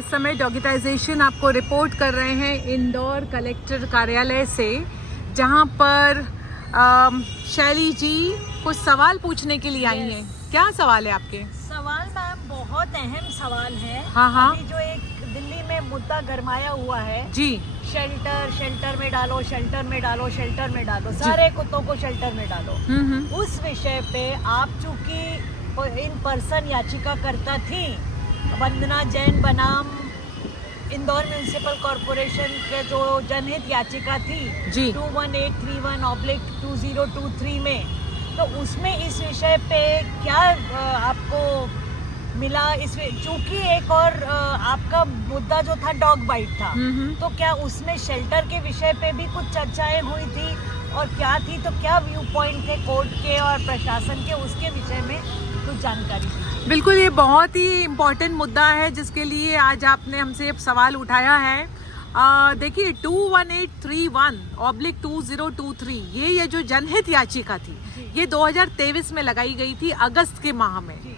इस समय डॉगिटाइजेशन आपको रिपोर्ट कर रहे हैं इंदौर कलेक्टर कार्यालय से, जहां पर शैली जी कुछ सवाल पूछने के लिए आई हैं। क्या सवाल है आपके? सवाल मैम बहुत अहम सवाल है। हाँ। अभी जो एक दिल्ली में मुद्दा गरमाया हुआ है जी। शेल्टर में डालो, शेल्टर में डालो, शेल्टर में डालो, सारे कुत्तों को शेल्टर में डालो। उस विषय पे आप चूंकि इन पर्सन याचिकाकर्ता थी, वंदना जैन बनाम इंदौर म्यूनिसिपल कॉरपोरेशन के जो जनहित याचिका थी 21831/2023 में, तो उसमें इस विषय पे क्या आपको मिला? चूंकि एक और आपका मुद्दा जो था डॉग बाइट था, तो क्या उसमें शेल्टर के विषय पे भी कुछ चर्चाएं हुई थी और क्या थी? तो क्या व्यू पॉइंट थे कोर्ट के और प्रशासन के, उसके विषय में कुछ जानकारी दीजिए। बिल्कुल, ये बहुत ही इम्पोर्टेंट मुद्दा है जिसके लिए आज आपने हमसे सवाल उठाया है। देखिए 21831/2023 ये जो जनहित याचिका थी, ये 2023 में लगाई गई थी अगस्त के माह में।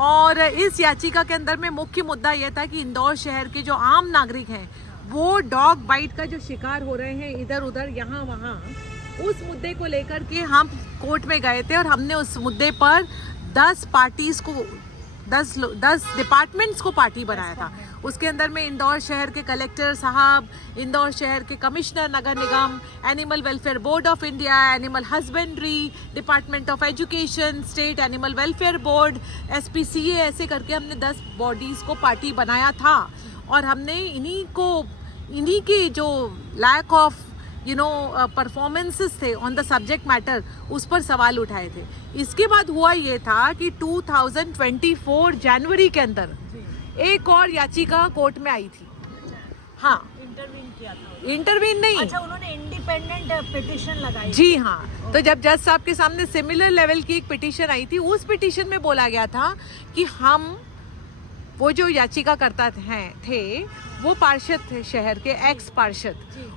और इस याचिका के अंदर में मुख्य मुद्दा यह था कि इंदौर शहर के जो आम नागरिक हैं वो डॉग बाइट का जो शिकार हो रहे हैं इधर उधर यहाँ वहाँ, उस मुद्दे को लेकर के हम कोर्ट में गए थे और हमने उस मुद्दे पर 10 पार्टीज को 10 डिपार्टमेंट्स को पार्टी बनाया था। उसके अंदर में इंदौर शहर के कलेक्टर साहब, इंदौर शहर के commissioner Nagar Nigam, animal welfare board of India, animal husbandry, department of education, state animal welfare board, SPCA, ऐसे करके हमने 10 बॉडीज को पार्टी बनाया था। और हमने इन्हीं के जो लैक ऑफ परफॉर्मेंसेस थे ऑन द सब्जेक्ट मैटर, उस पर सवाल उठाए थे। इसके बाद हुआ ये था कि 2024 जनवरी के अंदर एक और याचिका कोर्ट में आई थी। हाँ, इंटरवीन किया था। इंटरवीन नहीं, अच्छा, उन्होंने इंडिपेंडेंट पिटीशन लगाई। जी हाँ। तो जब जज साहब के सामने सिमिलर लेवल की एक पिटीशन आई थी, उस पिटीशन में बोला गया था कि हम वो जो याचिका करता थे वो पार्षद थे शहर के, एक्स पार्षद।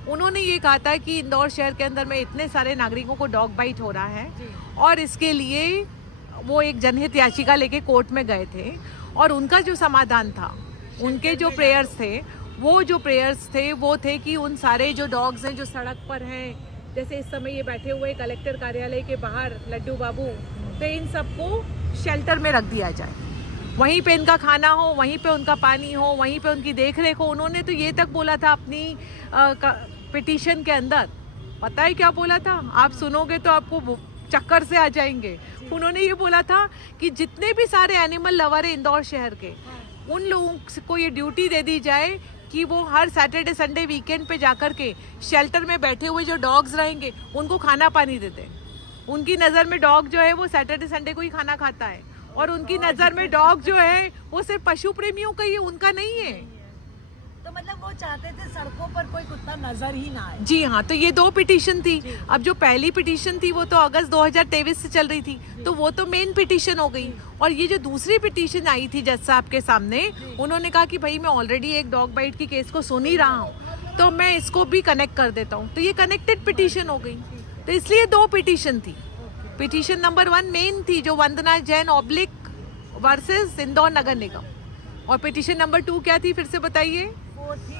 उन्होंने ये कहा था कि इंदौर शहर के अंदर में इतने सारे नागरिकों को डॉग बाइट हो रहा है और इसके लिए वो एक जनहित याचिका लेके कोर्ट में गए थे। और उनका जो समाधान था, उनके जो प्रेयर्स थे वो थे कि उन सारे जो डॉग्स हैं जो सड़क पर हैं, जैसे इस समय ये बैठे हुए कलेक्टर कार्यालय के बाहर लड्डू बाबू, तो इन सबको शेल्टर में रख दिया जाए। वहीं पे इनका खाना हो, वहीं पे उनका पानी हो, वहीं पे उनकी देखरेख हो। उन्होंने तो ये तक बोला था अपनी पिटीशन के अंदर, पता है क्या बोला था? आप सुनोगे तो आपको चक्कर से आ जाएंगे। उन्होंने ये बोला था कि जितने भी सारे एनिमल लवर है इंदौर शहर के, उन लोगों को ये ड्यूटी दे दी जाए कि वो हर सैटरडे संडे वीकेंड पे जाकर के शेल्टर में बैठे हुए जो डॉग्स रहेंगे उनको खाना पानी दे दें। उनकी नज़र में डॉग जो है वो सैटरडे संडे को ही खाना खाता है और उनकी नज़र में डॉग जो है वो सिर्फ पशु प्रेमियों का ही है, उनका नहीं है। तो मतलब वो चाहते थे सड़कों पर कोई कुत्ता नजर ही ना आए। जी हाँ, तो ये 2 पिटीशन थी। अब जो पहली पिटीशन थी वो तो अगस्त 2023 से चल रही थी, तो वो तो मेन पिटीशन हो गई। और ये जो दूसरी पिटीशन आई थी जज साहब के सामने, उन्होंने कहा कि भाई मैं ऑलरेडी एक डॉग बाइट की केस को सुन ही रहा हूँ, तो मैं इसको भी कनेक्ट कर देता हूँ। तो ये कनेक्टेड पिटीशन हो गई, तो इसलिए 2 पिटीशन थी। पिटीशन नंबर 1 मेन थी जो वंदना जैन ऑब्लिक वर्सेस इंदौर नगर निगम, और पिटीशन नंबर 2 क्या थी, फिर से बताइए? वो थी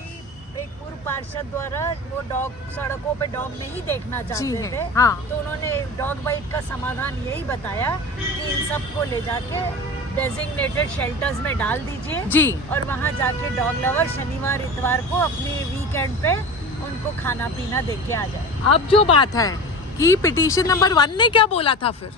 एक पूर्व पार्षद द्वारा, वो डॉग सड़कों पे डॉग नहीं देखना चाहते थे। हाँ। तो उन्होंने डॉग बाइट का समाधान यही बताया कि इन सबको ले जाके डेजिग्नेटेड शेल्टर्स में डाल दीजिए जी, और वहाँ जाके डॉग लवर शनिवार इतवार को अपने वीकेंड पे उनको खाना पीना दे के आ जाए। अब जो बात है कि पिटीशन नंबर 1 ने क्या बोला था फिर?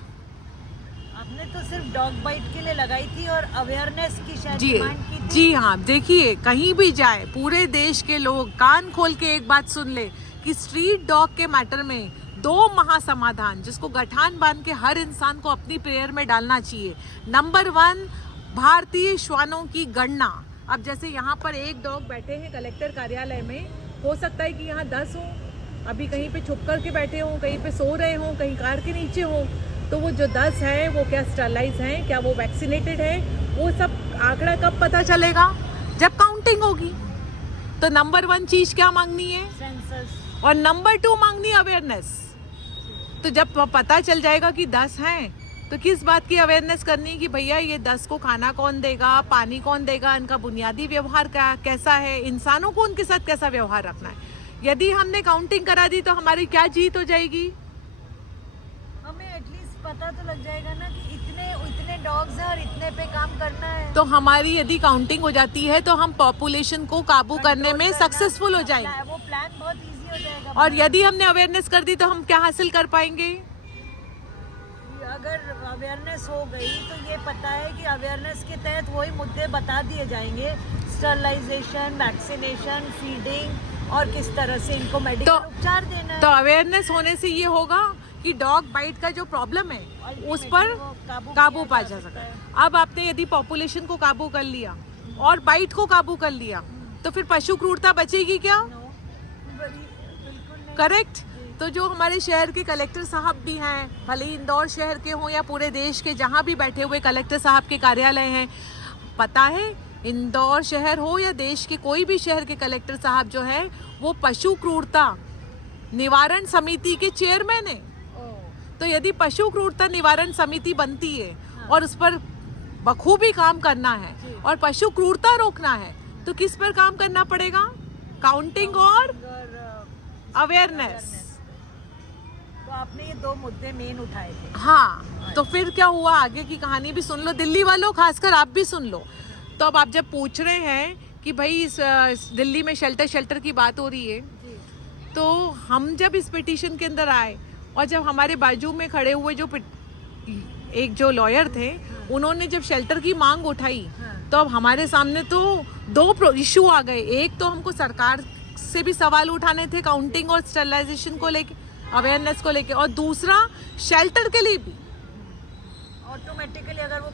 आपने तो सिर्फ डॉग बाइट के लिए लगाई थी और अवेयरनेस की शायद डिमांड की थी। जी हाँ, देखिए कहीं भी जाए पूरे देश के लोग कान खोल के एक बात सुन ले कि स्ट्रीट डॉग के मैटर में 2 महासमाधान जिसको गठान बांध के हर इंसान को अपनी प्रेयर में डालना चाहिए। नंबर 1, भारतीय श्वानों की गणना। अब जैसे यहाँ पर एक डॉग बैठे हैं कलेक्टर कार्यालय में, हो सकता है कि यहाँ 10 हो, अभी कहीं पे छुप कर के बैठे हों, कहीं पे सो रहे हों, कहीं कार के नीचे हों, तो वो जो 10 हैं वो क्या स्टरलाइज हैं, क्या वो वैक्सीनेटेड है, वो सब आंकड़ा कब पता चलेगा? जब काउंटिंग होगी। तो नंबर 1 चीज क्या मांगनी है? सेंसस। और नंबर 2 मांगनी अवेयरनेस। तो जब पता चल जाएगा कि 10 हैं तो किस बात की अवेयरनेस करनी कि भैया ये 10 को खाना कौन देगा, पानी कौन देगा, इनका बुनियादी व्यवहार कैसा है, इंसानों को उनके साथ कैसा व्यवहार रखना है। यदि हमने काउंटिंग करा दी तो हमारी क्या जीत हो जाएगी? हमें एटलीस्ट पता तो लग जाएगा ना कि इतने डॉग्स हैं और इतने पे काम करना है। तो हमारी यदि काउंटिंग हो जाती है तो हम पॉपुलेशन को काबू करने में सक्सेसफुल हो जाएंगे। वो प्लान बहुत इजी हो जाएगा। और यदि हमने अवेयरनेस कर दी तो हम क्या हासिल कर पाएंगे? अगर अवेयरनेस हो गई तो ये पता है कि अवेयरनेस के तहत वही मुद्दे बता दिए जाएंगे, स्टरलाइजेशन, वैक्सीनेशन, फीडिंग और किस तरह से इनको मेडिकल उपचार देना है। तो अवेयरनेस होने से ये होगा कि डॉग बाइट का जो प्रॉब्लम है उस पर काबू पा जा सकता है। अब आपने यदि पॉपुलेशन को काबू कर लिया और बाइट को काबू कर लिया तो फिर पशु क्रूरता बचेगी क्या? करेक्ट। तो जो हमारे शहर के कलेक्टर साहब भी हैं, भले ही इंदौर शहर के हों या पूरे देश के जहाँ भी बैठे हुए कलेक्टर साहब के कार्यालय हैं, पता है इंदौर शहर हो या देश के कोई भी शहर के कलेक्टर साहब जो है वो पशु क्रूरता निवारण समिति के चेयरमैन है। तो यदि पशु क्रूरता निवारण समिति बनती है और उस पर बखूबी काम करना है और पशु क्रूरता रोकना है तो किस पर काम करना पड़ेगा? काउंटिंग और अवेयरनेस। तो आपने ये दो मुद्दे मेन उठाए थे। हाँ, तो फिर क्या हुआ, आगे की कहानी भी सुन लो, दिल्ली वालों खासकर आप भी सुन लो। तो अब आप जब पूछ रहे हैं कि भाई इस दिल्ली में शेल्टर की बात हो रही है, तो हम जब इस पिटीशन के अंदर आए और जब हमारे बाजू में खड़े हुए एक जो लॉयर थे उन्होंने जब शेल्टर की मांग उठाई तो अब हमारे सामने तो दो इशू आ गए। एक तो हमको सरकार से भी सवाल उठाने थे काउंटिंग और स्टरलाइजेशन को लेके, अवेयरनेस को लेके, और दूसरा शेल्टर के लिए भी। ऑटोमेटिकली अगर वो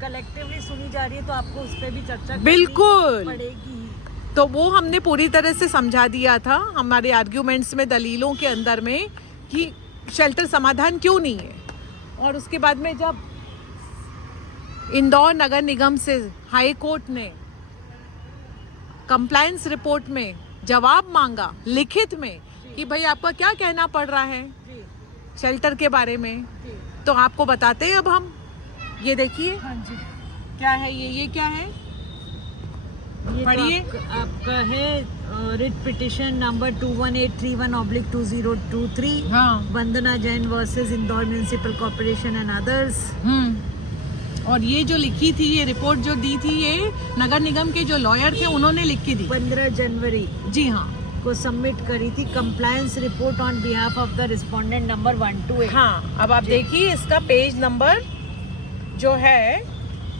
कलेक्टिवली सुनी जा रही है तो आपको उस पर भी चर्चा बिल्कुल पड़ेगी। तो वो हमने पूरी तरह से समझा दिया था हमारे आर्ग्यूमेंट्स में, दलीलों के अंदर में, कि शेल्टर समाधान क्यों नहीं है। और उसके बाद में जब इंदौर नगर निगम से हाई कोर्ट ने कंप्लायंस रिपोर्ट में जवाब मांगा लिखित में कि भाई आपका क्या कहना पड़ रहा है शेल्टर के बारे में, तो आपको बताते हैं अब हम। ये देखिए क्या है, ये क्या है, पढ़िए। तो आपका है रिट पिटिशन नंबर 21831/2023। हाँ। Vandana Jain versus Indore municipal corporation and others. और ये जो लिखी थी, ये रिपोर्ट जो दी थी, ये नगर निगम के जो लॉयर थे उन्होंने लिख के दी 15 जनवरी जी हाँ को सबमिट करी थी, compliance report on behalf of the respondent number 128। हाँ, अब आप देखिए इसका पेज नंबर जो है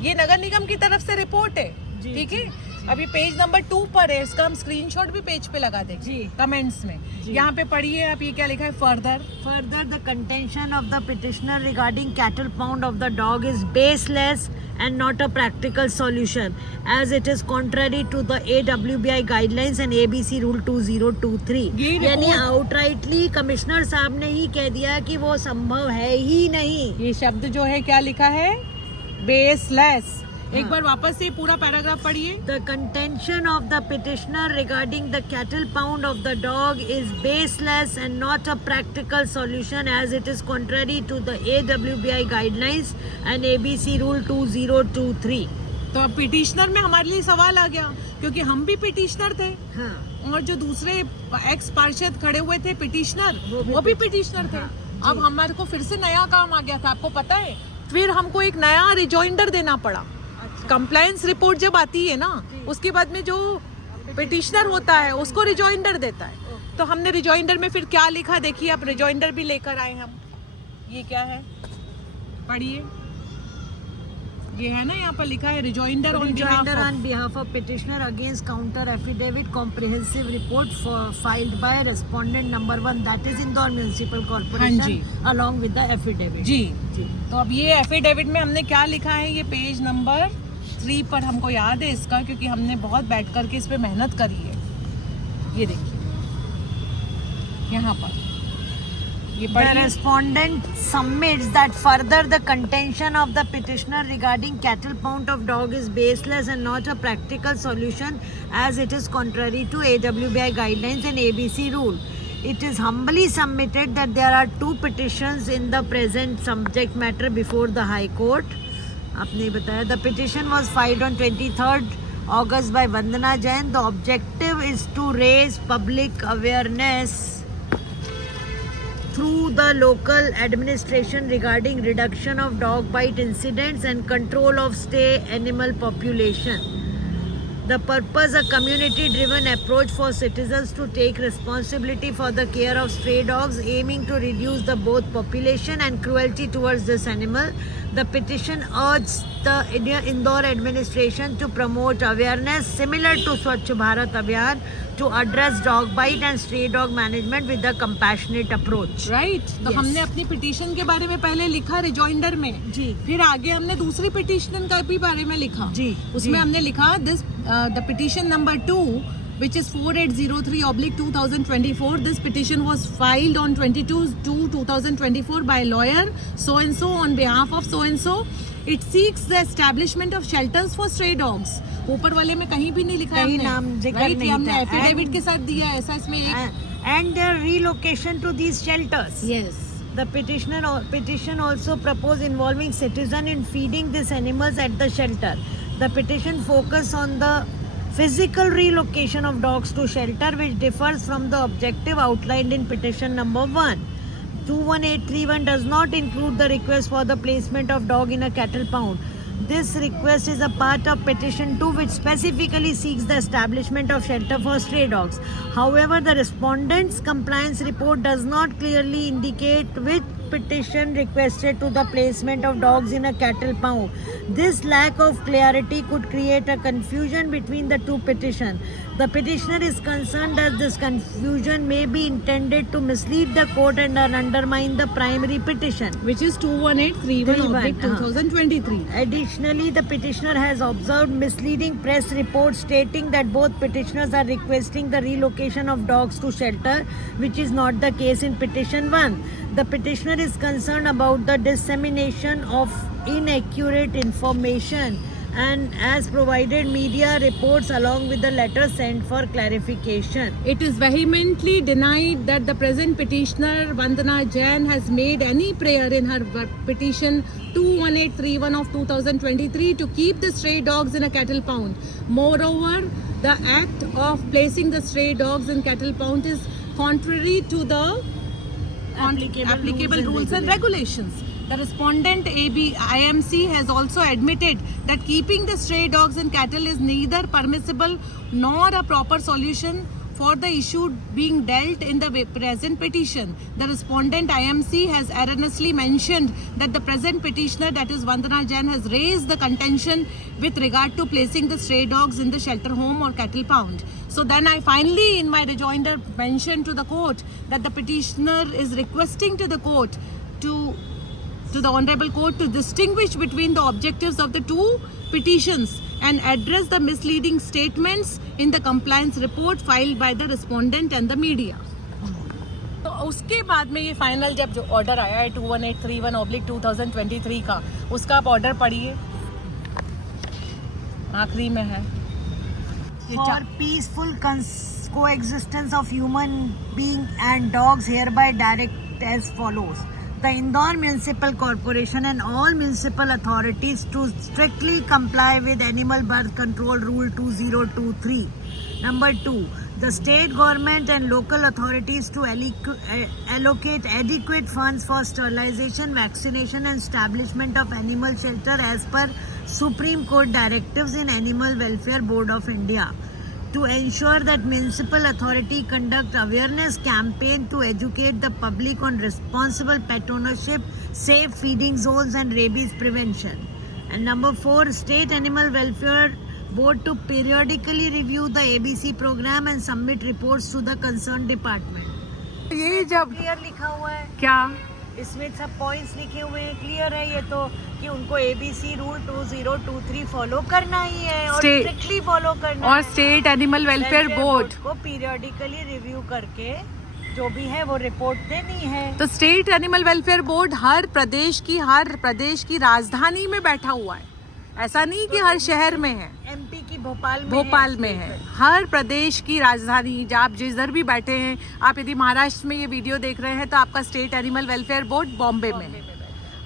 ये नगर निगम की तरफ से रिपोर्ट है, ठीक है। अभी पेज नंबर 2 पर है, इसका हम स्क्रीनशॉट भी पेज पे लगा देंगे जी कमेंट्स में। यहाँ पे पढ़िए आप, ये क्या लिखा है, further the contention of the petitioner regarding cattle pound of the dog is baseless and not a practical solution as it is contrary to the AWBI guidelines and ABC rule 2023। यानी आउटराइटली कमिश्नर साहब ने ही कह दिया कि वो संभव है ही नहीं। ये शब्द जो है क्या लिखा है, बेसलेस। एक बार वापस से पूरा पैराग्राफ पढ़िए। The contention of the petitioner regarding the cattle pound of the dog is baseless and not a practical solution as it is contrary to the AWBI guidelines and ABC rule 2023। तो अब petitioner में हमारे लिए सवाल आ गया क्योंकि हम भी पिटिशनर थे। हाँ। और जो दूसरे एक्स पार्षद खड़े हुए थे पिटिशनर, वो भी पिटिशनर थे। अब हमारे को फिर से नया काम आ गया था, आपको पता है। फिर हमको एक नया रिजॉइंडर देना पड़ा। कंप्लायंस रिपोर्ट जब आती है ना, उसके बाद में जो पिटिशनर होता है उसको रिजॉइंडर देता है। तो हमने रिजॉइंडर में फिर क्या लिखा, देखिए आप, रिजॉइंडर भी लेकर आए हम। ये क्या है, पढ़िए। ये है ना, यहाँ पर लिखा है rejoinder on behalf of petitioner against counter affidavit comprehensive report filed by respondent number 1 that is Indore municipal corporation along with the affidavit. जी। तो अब ये एफिडेविट में हमने क्या लिखा है, ये पेज नंबर 3 पर हमको याद है इसका, क्योंकि हमने बहुत बैठ करके इस पे मेहनत करी है। ये देखिए यहाँ पर ये The respondent submits that further the contention of the petitioner regarding cattle pound of dog is baseless and not a practical solution as it is contrary to AWBI guidelines and ABC rule। it is humbly submitted that there are 2 petitions in the present subject matter before the High Court. आपने बताया the petition was filed on 23rd August by Vandana Jain. The objective is to raise public awareness through the local administration regarding reduction of dog bite incidents and control of stray animal population. The purpose, a community-driven approach for citizens to take responsibility for the care of stray dogs, aiming to reduce the both population and cruelty towards this animal. The petition urges the Indore administration to promote awareness similar to Swachh Bharat Abhiyan to address dog bite and stray dog management with a compassionate approach. Right तो Yes. हमने अपनी petition के बारे में पहले लिखा rejoinder में जी फिर आगे हमने दूसरी पिटीशन का भी बारे में लिखा जी उसमें जी. हमने लिखा this the petition number 2 which is 4803/2024. This petition was filed on 22/2/2024 by lawyer so and so on behalf of so and so. It seeks the establishment of shelters for stray dogs. ऊपर वाले में कहीं भी नहीं लिखा है कहीं हमने. नाम जिक्र Right, नहीं ये हमने था. एफिडेविट And- के साथ दिया है, ऐसा इसमें एक and their relocation to these shelters. yes. The petition also proposed involving citizen in feeding these animals at the shelter. The petition focus on the physical relocation of dogs to shelter, which differs from the objective outlined in petition number 1. 21831 does not include the request for the placement of dog in a cattle pound. This request is a part of petition 2, which specifically seeks the establishment of shelter for stray dogs. However, the respondent's compliance report does not clearly indicate which petition requested to the placement of dogs in a cattle pound. This lack of clarity could create a confusion between the 2 petitions. The petitioner is concerned that this confusion may be intended to mislead the court and undermine the primary petition. Which is 21831/2023. Additionally, the petitioner has observed misleading press reports stating that both petitioners are requesting the relocation of dogs to shelter, which is not the case in petition 1. The petitioner is concerned about the dissemination of inaccurate information and has provided media reports along with the letter sent for clarification. It is vehemently denied that the present petitioner Vandana Jain has made any prayer in her petition 21831/2023 to keep the stray dogs in a cattle pound. Moreover, the act of placing the stray dogs in cattle pound is contrary to the applicable rules and regulations. The respondent IMC has also admitted that keeping the stray dogs and cattle is neither permissible nor a proper solution for the issue being dealt in the present petition. The respondent IMC has erroneously mentioned that the present petitioner, that is Vandana Jain, has raised the contention with regard to placing the stray dogs in the shelter home or cattle pound. So then I finally in my rejoinder mentioned to the court that the petitioner is requesting to the court to the Honorable Court to distinguish between the objectives of the 2 petitions and address the misleading statements in the compliance report filed by the respondent and the media. तो उसके बाद में ये final जब जो order आया है 21831/2023 का, उसका आप ऑर्डर पढ़िए, आखिरी में है For peaceful coexistence of human being and dogs hereby direct as follows. The Indore Municipal Corporation and all municipal authorities to strictly comply with Animal Birth Control Rule 2023. Number 2, the state government and local authorities to allocate adequate funds for sterilization, vaccination and establishment of animal shelter as per Supreme Court directives in Animal Welfare Board of India. To ensure that municipal authority conduct awareness campaign to educate the public on responsible pet ownership, safe feeding zones and rabies prevention. And number 4, State Animal Welfare Board to periodically review the ABC program and submit reports to the concerned department. ये जब clear लिखा हुआ है, क्या इसमें सब points लिखे हुए हैं, क्लियर है ये तो कि उनको ABC रूल 2023 फॉलो करना ही है और State- स्ट्रिक्टली फॉलो करना और है। स्टेट एनिमल वेलफेयर बोर्ड को पीरियडिकली रिव्यू करके जो भी है वो रिपोर्ट देनी है। तो स्टेट एनिमल वेलफेयर बोर्ड हर प्रदेश की राजधानी में बैठा हुआ है, ऐसा नहीं कि हर शहर में है। MP की भोपाल में है। हर प्रदेश की राजधानी आप जिधर भी बैठे हैं, आप यदि महाराष्ट्र में ये वीडियो देख रहे हैं तो आपका state animal welfare board Bombay में है।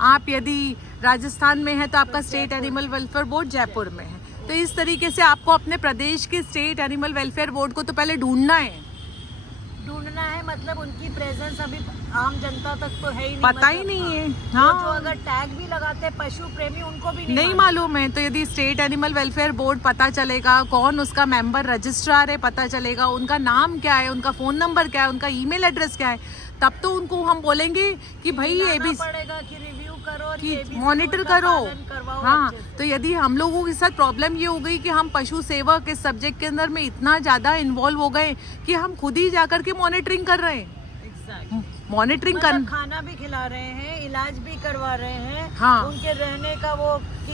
आप यदि राजस्थान में है तो आपका state animal welfare board Jaipur में है। तो इस तरीके से आपको अपने प्रदेश के स्टेट एनिमल वेलफेयर बोर्ड को तो पहले ढूंढना है, मतलब उनकी प्रेजेंस अभी आम जनता तक तो है ही नहीं, पता ही नहीं है। हाँ, जो अगर टैग भी लगाते हैं पशु प्रेमी उनको भी नहीं मालूम है। तो यदि स्टेट एनिमल वेलफेयर बोर्ड पता चलेगा, कौन उसका मेंबर रजिस्ट्रार है पता चलेगा, उनका नाम क्या है, उनका फोन नंबर क्या है, उनका ईमेल एड्रेस क्या है, तब तो उनको हम बोलेंगे कि भाई ABC पड़ेगा कि रिव्यू करो और कि मॉनिटर करो। हाँ, तो यदि हम लोगों के साथ प्रॉब्लम ये हो गई कि हम पशु सेवा के सब्जेक्ट के अंदर में इतना ज्यादा इन्वॉल्व हो गए कि हम खुद ही जाकर के मॉनिटरिंग कर रहे हैं, मॉनिटरिंग कर, खाना भी खिला रहे हैं, इलाज भी करवा रहे हैं। हाँ, उनके रहने का वो कि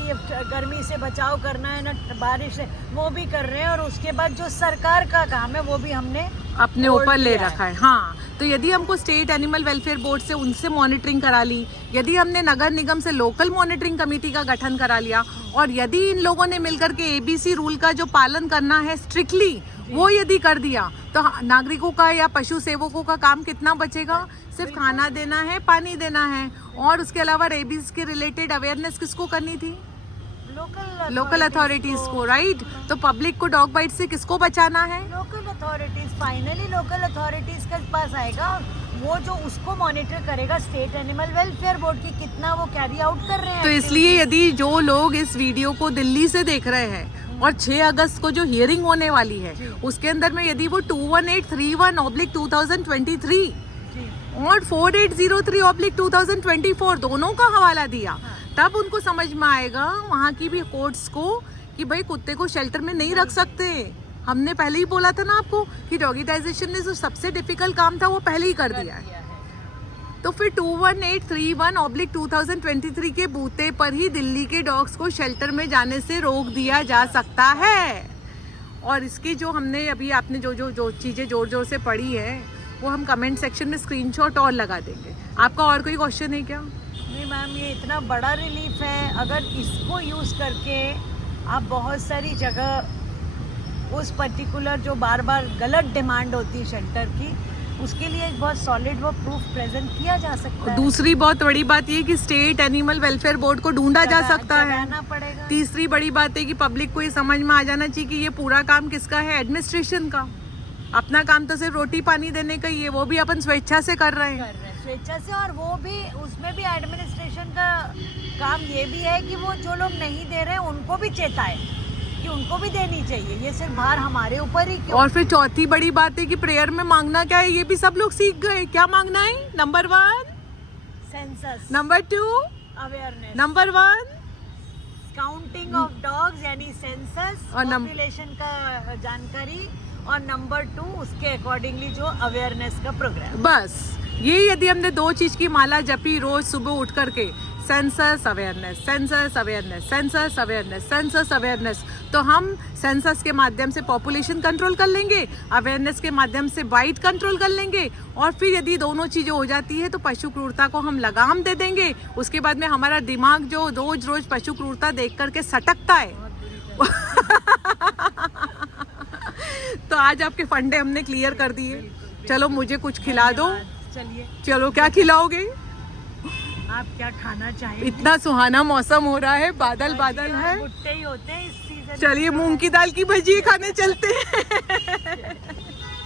गर्मी से बचाव करना है ना, बारिश से, वो भी कर रहे हैं। और उसके बाद जो सरकार का काम है वो भी हमने अपने ऊपर ले रखा है। हाँ, तो यदि हमको स्टेट एनिमल वेलफेयर बोर्ड से उनसे मॉनिटरिंग करा ली, यदि हमने नगर निगम से लोकल मॉनिटरिंग कमेटी का गठन करा लिया, और यदि इन लोगों ने मिलकर के ABC रूल का जो पालन करना है स्ट्रिक्टली वो यदि कर दिया, तो नागरिकों का या पशु सेवकों का काम कितना बचेगा? सिर्फ खाना देना है, पानी देना है, और उसके अलावा रेबीज के रिलेटेड अवेयरनेस किसको करनी थी? लोकल अथॉरिटीज को, राइट? तो पब्लिक को डॉग बाइट से किसको बचाना है? Local authorities. Finally local authorities के पास आएगा, वो जो उसको मॉनिटर करेगा स्टेट एनिमल वेलफेयर बोर्ड की कितना वो कैरी आउट कर रहे हैं। तो इसलिए यदि जो लोग इस वीडियो को दिल्ली से देख रहे हैं और 6 अगस्त को जो हियरिंग होने वाली है उसके अंदर में यदि वो 21831/2023 और 4803/2024 दोनों का हवाला दिया, तब उनको समझ में आएगा वहाँ की भी कोर्ट्स को कि भाई कुत्ते को शेल्टर में नहीं रख सकते। हमने पहले ही बोला था ना आपको कि डॉगिटाइजेशन ने जो सबसे डिफिकल्ट काम था वो पहले ही कर दिया है। तो फिर 21831/2023 के बूते पर ही दिल्ली के डॉग्स को शेल्टर में जाने से रोक दिया जा सकता है। और इसकी जो हमने अभी आपने जो चीज़ें जोर जोर से पढ़ी है वो हम कमेंट सेक्शन में स्क्रीनशॉट और लगा देंगे। आपका और कोई क्वेश्चन है क्या? नहीं मैम, ये इतना बड़ा रिलीफ है, अगर इसको यूज़ करके आप बहुत सारी जगह उस पर्टिकुलर जो बार बार गलत डिमांड होती है शेल्टर की, उसके लिए एक बहुत सॉलिड वो प्रूफ प्रेजेंट किया जा सकता है। दूसरी बहुत बड़ी बात ये कि स्टेट एनिमल वेलफेयर बोर्ड को ढूंढा जा सकता है। पड़ेगा। तीसरी बड़ी बात है कि पब्लिक को ये समझ में आ जाना चाहिए कि ये पूरा काम किसका है? एडमिनिस्ट्रेशन का। अपना काम तो सिर्फ रोटी पानी देने का ही है, वो भी अपन स्वेच्छा से कर रहे हैं स्वेच्छा से। और वो भी उसमें भी एडमिनिस्ट्रेशन का काम ये भी है कि वो जो लोग नहीं दे रहे हैं उनको भी चेताए कि उनको भी देनी चाहिए, ये सिर्फ भार हमारे ऊपर ही क्यों। और फिर चौथी बड़ी बात है कि प्रेयर में मांगना क्या है ये भी सब लोग सीख गए। क्या मांगना है? Number 1 census, number 2 awareness, number 1 counting of dogs यानी सेंसस, पॉपुलेशन का जानकारी, और नंबर 2 उसके अकॉर्डिंगली जो अवेयरनेस का प्रोग्राम। बस ये यदि हमने 2 चीज की माला जपी रोज सुबह उठ करके, census awareness, census awareness, census awareness, census awareness, तो हम सेंसस के माध्यम से पॉपुलेशन कंट्रोल कर लेंगे, अवेयरनेस के माध्यम से बाइट कंट्रोल कर लेंगे, और फिर यदि दोनों चीज़ें हो जाती है तो पशु क्रूरता को हम लगाम दे देंगे। उसके बाद में हमारा दिमाग जो रोज रोज पशु क्रूरता देख करके सटकता है तो आज आपके फंडे हमने क्लियर कर दिए। चलो मुझे कुछ खिला दो। चलिए, चलो क्या खिलाओगे? आप क्या खाना चाहेंगे? इतना सुहाना मौसम हो रहा है, बादल बादल है। भुट्टे ही होते हैं इस सीजन। चलिए मूंग की दाल की भजिए खाने चलते हैं।